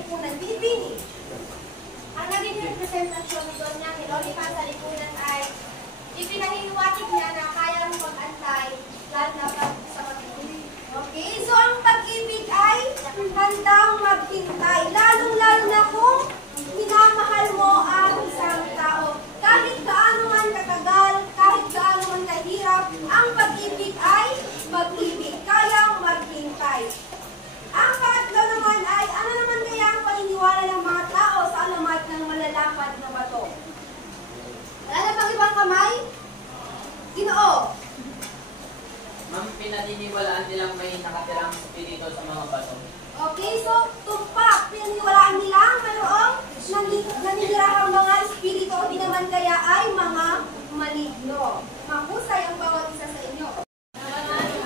lipunan, Binibini. Ang naging representasyon ni Doña Jeronima sa lipunan ay ipinahinuwatig niya na kayang mag-antay, lalo na sa pag-ibig. Okay, so ang pag-ibig ay handang maghintay, lalong-lalo na kung minamahal mo ang isang tao. Kahit gaano man katagal, kahit gaano man kahirap, ang pag-ibig ay pag-ibig, kayang maghintay. Ang pangatlo naman ay, ano naman kaya ang paniniwala ng mga tao sa alamat ng malalakad na bato? Wala na bang ibang kamay? Ginoo. Ma'am, pinaniniwalaan nilang may nakatirang espiritu sa mga bato. Okay, so tumpak, pinaniwalaan nilang mayroong naninirahang mga espiritu o di naman kaya ay mga maligno. Mahusay ang bawat isa sa inyo.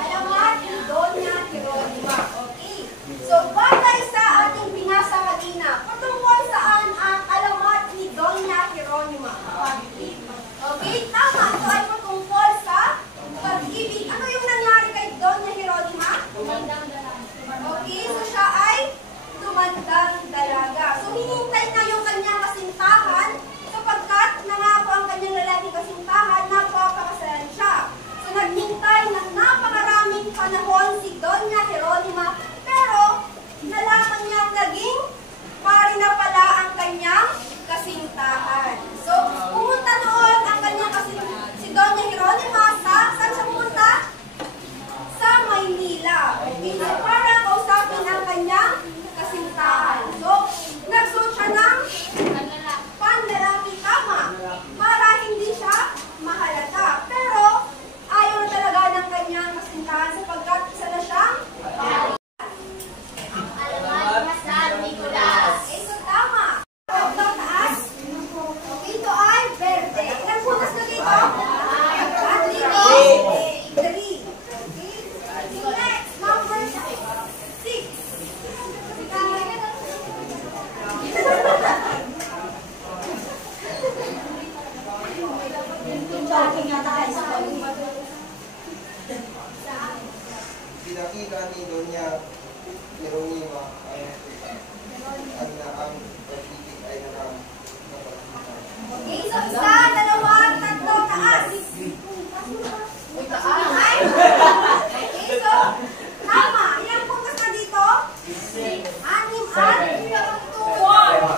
Alamat ni Doña Jeronima. Okay, so batay sa ating binasa kanina, patungkol saan ang alamat ni Doña Jeronima? Okay, tama. Ito ay patungkol sa pag-ibig. Ano yung nangyari kay Doña Jeronima? Okay, so siya ay tumandang dalaga. So hinintay na yung kanyang kasintahan sapagkat nangako ang kanyang lalaking kasintahan na papakasalan siya. So naghintay ng napakaraming panahon si Doña Jeronima, pero nalaman niyang naging pari na pala ang kanyang kasintahan. So pumunta noon ang kanyang si Doña Jeronima saan siya pumunta? Sa Maynila. Okay, so para kausapin ang kanyang kasintahan. So nagsuot siya ng panlalaki, tama, para hindi siya mahalata. Pero ayaw na talaga ng kanyang kasintahan sapagkat isa na siyang alamat na San Nicolas. Okay, so tama. Ito taas. Okay, ito ay verde. Ilang punas na dito? At dito? 3. Okay. So next, number 6. Pinakita ni Doña Jeronima ang pag-ibig ay Okay, so isa, dalawa, tatlo, taas. Ay! Okay, so tama. Ilang puntos na dito? 6. 6 at 2.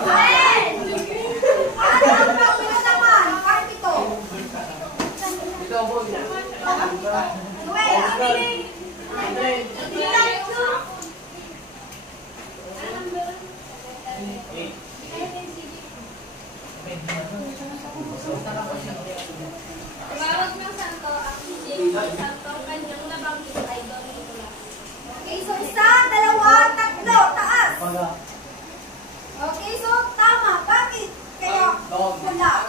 10. Ano ang pagpilas naman? Part ito. Ito po. Noela. Tumawag ng santo ang santo kanyang nabanggit ay Don Nicolas. Okay, so isa, dalawa, tatlo, taas. Okay, so tama. Bakit? Kaya wala.